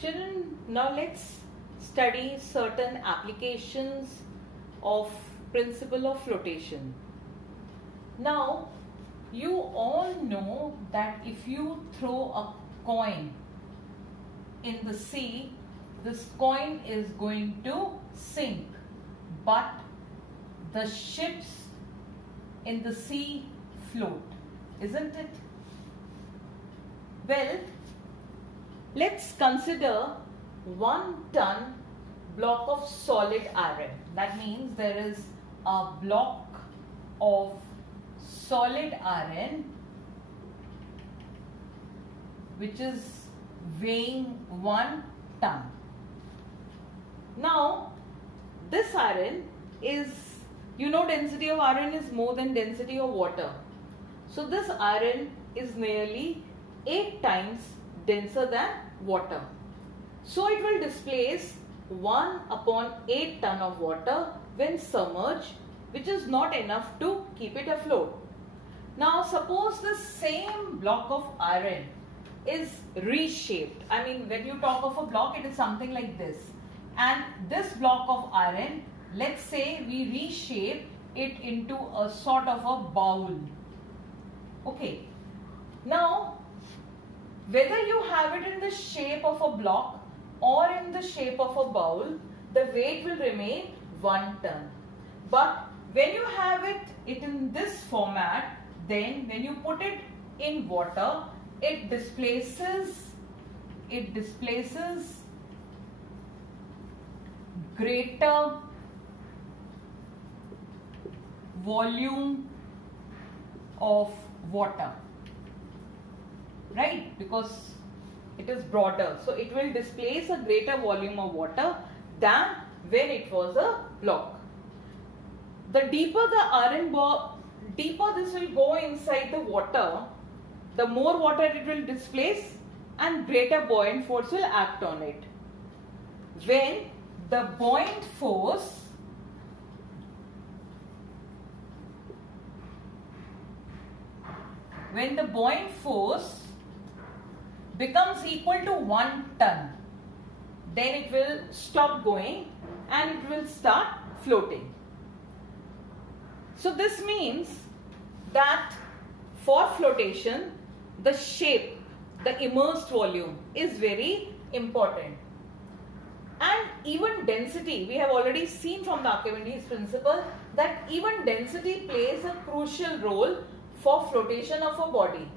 Children, now let's study certain applications of principle of flotation. Now, you all know that if you throw a coin in the sea, this coin is going to sink, but the ships in the sea float, isn't it? Well, let's consider 1 ton block of solid iron. That means there is a block of solid iron which is weighing 1 ton. Now, this iron is, density of iron is more than density of water. So, this iron is nearly 8 times denser than water. So, it will displace 1 upon 8 ton of water when submerged, which is not enough to keep it afloat. Now, suppose the same block of iron is reshaped. I mean, when you talk of a block, it is something like this. And this block of iron, let's say we reshape it into a sort of a bowl. Okay. Now, whether you have it in the shape of a block or in the shape of a bowl, the weight will remain 1 ton. But when you have it in this format, then when you put it in water, it displaces greater volume of water, right? Because it is broader, so it will displace a greater volume of water than when it was a block. The deeper the iron deeper this will go inside the water, the more water it will displace and greater buoyant force will act on it. When the buoyant force becomes equal to 1 ton, then it will stop going and it will start floating. So this means that for flotation, the shape, the immersed volume is very important. And even density, we have already seen from the Archimedes principle that even density plays a crucial role for flotation of a body.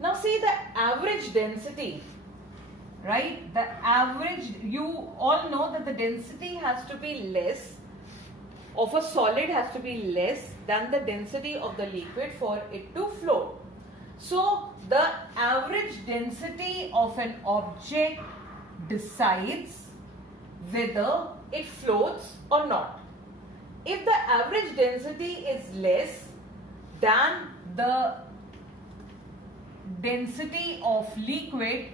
Now see the average density, right? The average, you all know that the density has to be less, of a solid has to be less than the density of the liquid for it to float. So the average density of an object decides whether it floats or not. If the average density is less than the density of liquid,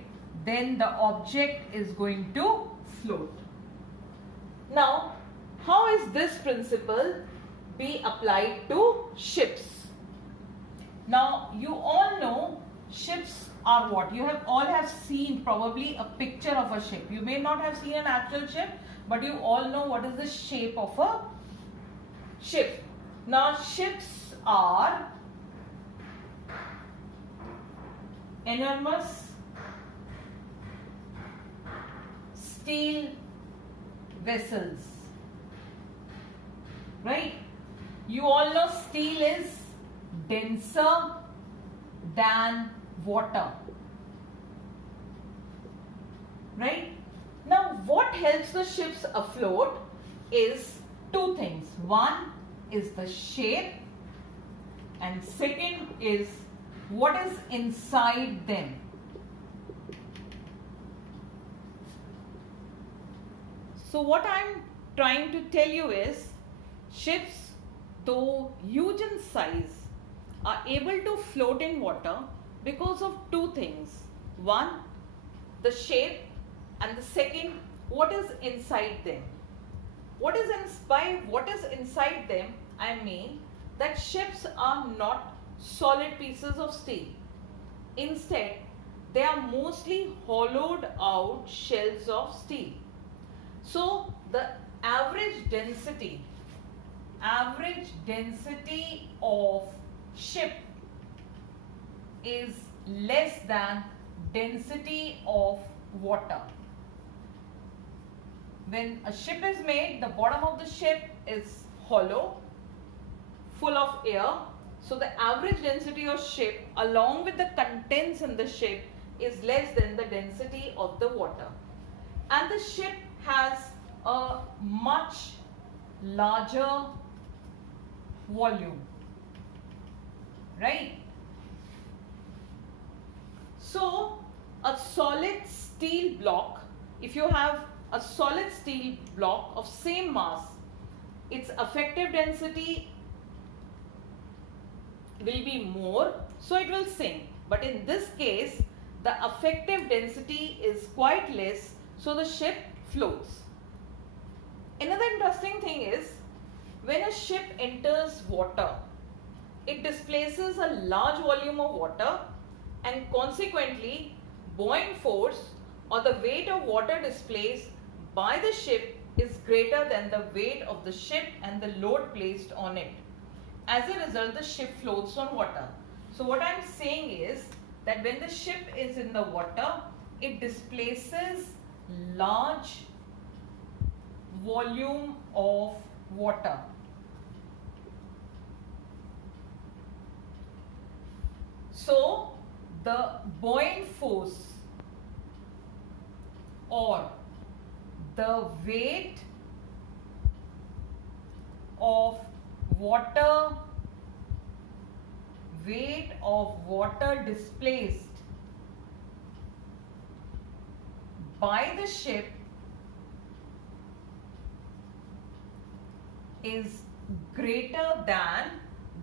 then the object is going to float. Now, how is this principle be applied to ships? Now, you all know ships are what? You all have seen probably a picture of a ship. You may not have seen an actual ship, but you all know what is the shape of a ship. Now, ships are enormous steel vessels, right? You all know steel is denser than water, right? Now, what helps the ships afloat is 2 things. One is the shape, and second is what is inside them. So what I'm trying to tell you is, ships, though huge in size, are able to float in water because of 2 things. One, the shape, and the second, what is inside them. By what is inside them, I mean that ships are not solid pieces of steel. Instead, they are mostly hollowed out shells of steel. So the average density of ship is less than density of water. When a ship is made, the bottom of the ship is hollow, full of air. So the average density of ship along with the contents in the ship is less than the density of the water. And the ship has a much larger volume, right? So a solid steel block, if you have a solid steel block of same mass, its effective density will be more, so it will sink. But in this case, the effective density is quite less, so the ship floats. Another interesting thing is, when a ship enters water, it displaces a large volume of water, and consequently buoyant force or the weight of water displaced by the ship is greater than the weight of the ship and the load placed on it. As a result, the ship floats on water. So what I am saying is that when the ship is in the water, it displaces large volume of water. So the buoyant force or the weight of water displaced by the ship is greater than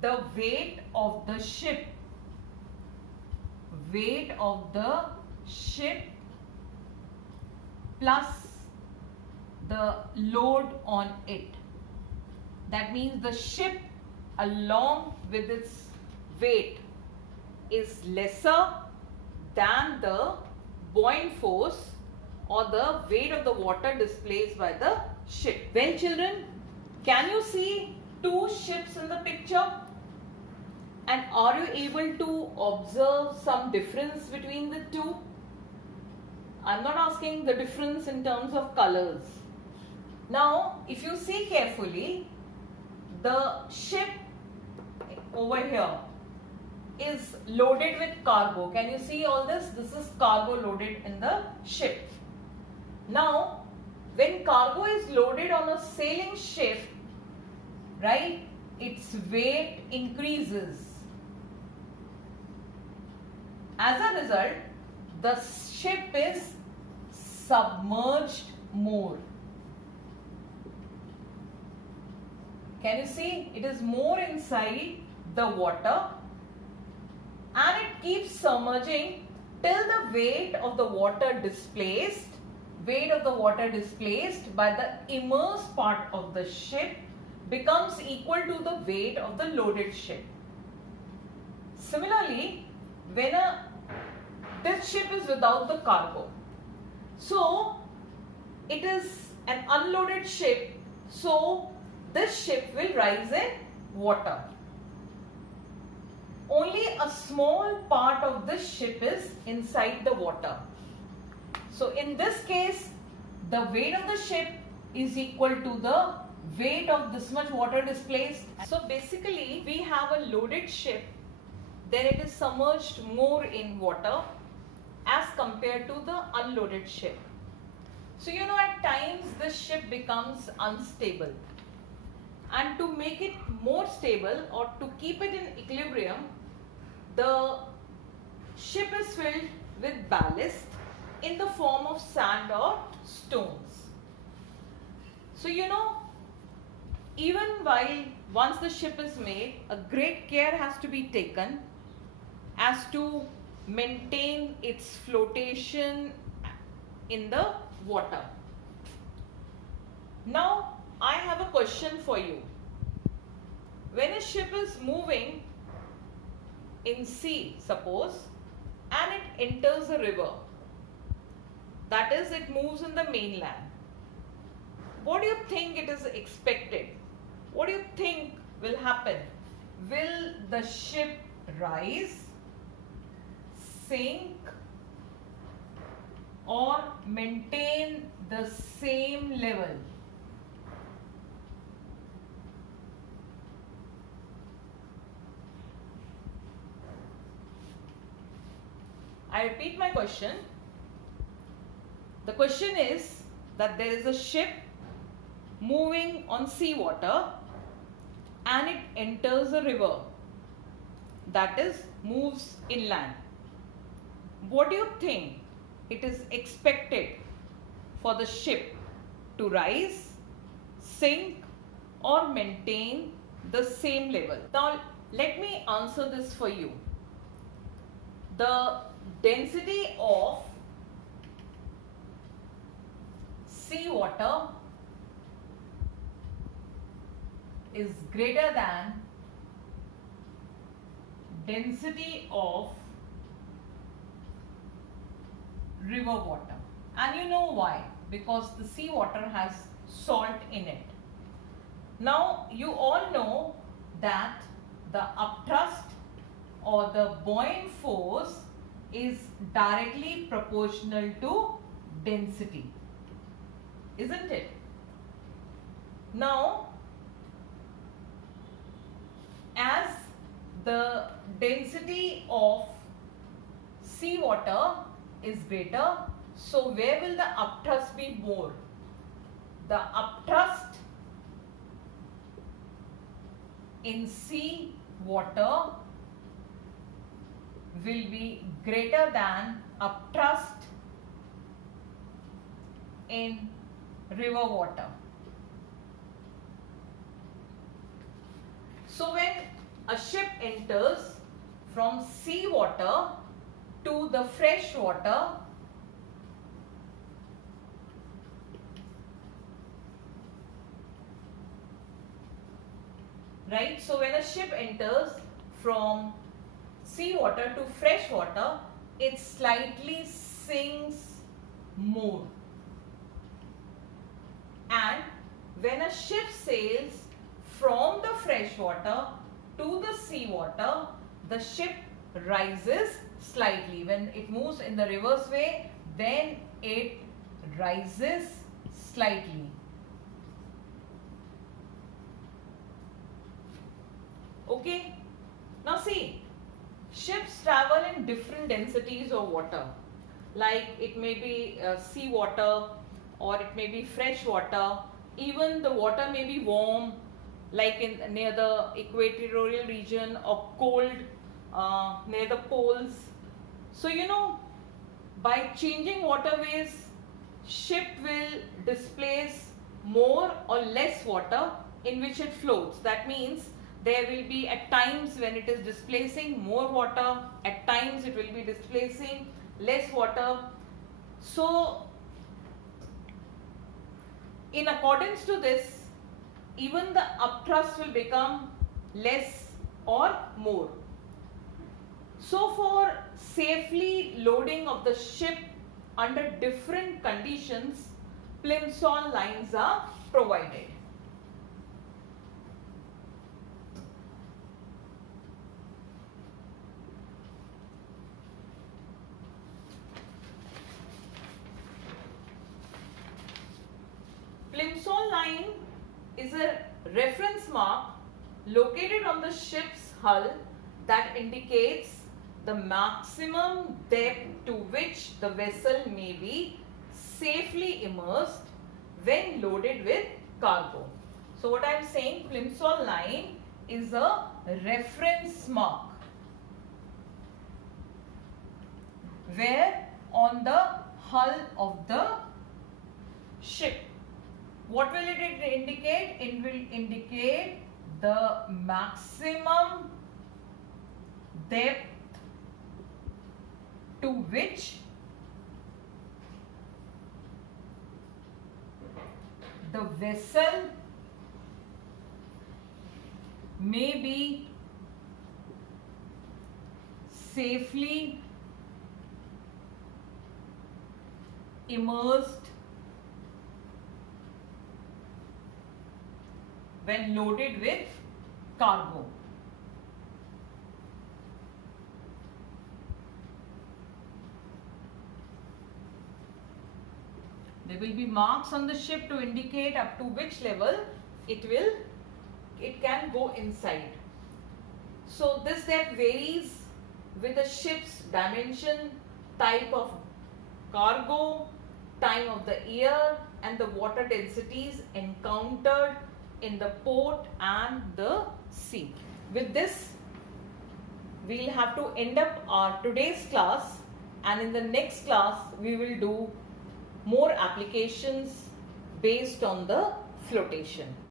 the weight of the ship plus the load on it. That means the ship along with its weight is lesser than the buoyant force or the weight of the water displaced by the ship. Well children, can you see two ships in the picture? And are you able to observe some difference between the two? I'm not asking the difference in terms of colors. Now, if you see carefully, the ship over here is loaded with cargo. Can you see all this? This is cargo loaded in the ship. Now, when cargo is loaded on a sailing ship, right, its weight increases. As a result, the ship is submerged more. Can you see? It is more inside the water and it keeps submerging till the weight of the water displaced by the immersed part of the ship becomes equal to the weight of the loaded ship. Similarly, when this ship is without the cargo, so it is an unloaded ship, so this ship will rise in water. Only a small part of this ship is inside the water. So in this case, the weight of the ship is equal to the weight of this much water displaced. So basically, we have a loaded ship, then it is submerged more in water as compared to the unloaded ship. So you know, at times this ship becomes unstable, and to make it more stable or to keep it in equilibrium, the ship is filled with ballast in the form of sand or stones. So you know, even once the ship is made, a great care has to be taken as to maintain its flotation in the water. Now, I have a question for you. When a ship is moving in sea, suppose, and it enters a river. That is, it moves in the mainland. What do you think it is expected? What do you think will happen? Will the ship rise, sink, or maintain the same level? I repeat my question. The question is that there is a ship moving on seawater and it enters a river, that is, moves inland. What do you think it is expected for the ship to rise, sink, or maintain the same level? Now, let me answer this for you. The density of seawater is greater than density of river water. And you know why? Because the seawater has salt in it. Now, you all know that the upthrust or the buoyant force is directly proportional to density, isn't it? Now, as the density of seawater is greater, so where will the upthrust be more? The upthrust in sea water will be greater than upthrust in river water. So when a ship enters from sea water to the fresh water, right? So when a ship enters from seawater to fresh water, it slightly sinks more. And when a ship sails from the fresh water to the seawater, the ship rises slightly. When it moves in the reverse way, then it rises slightly. Okay? Now see, ships travel in different densities of water. Like it may be sea water or it may be fresh water. Even the water may be warm, like near the equatorial region, or cold near the poles. So you know, by changing waterways, ship will displace more or less water in which it floats. That means there will be at times when it is displacing more water, at times it will be displacing less water. So in accordance to this, even the upthrust will become less or more. So for safely loading of the ship under different conditions, plimsoll lines are provided. Plimsoll line is a reference mark located on the ship's hull that indicates the maximum depth to which the vessel may be safely immersed when loaded with cargo. So what I am saying, plimsoll line is a reference mark where on the hull of the ship. What will it indicate? It will indicate the maximum depth to which the vessel may be safely immersed when loaded with cargo. So what I am saying, plimsoll line is a reference mark where on the hull of the ship. What will it indicate? It will indicate the maximum depth to which the vessel may be safely immersed when loaded with cargo. So what I am saying, plimsoll line is a reference mark where on the hull of the ship. What will it indicate? It will indicate the maximum depth to which the vessel may be safely immersed when loaded with cargo. There will be marks on the ship to indicate up to which level it can go inside. So this depth varies with the ship's dimension, type of cargo, time of the year, and the water densities encountered in the port and the sea. With this, we'll have to end up our today's class, and in the next class we will do more applications based on the flotation.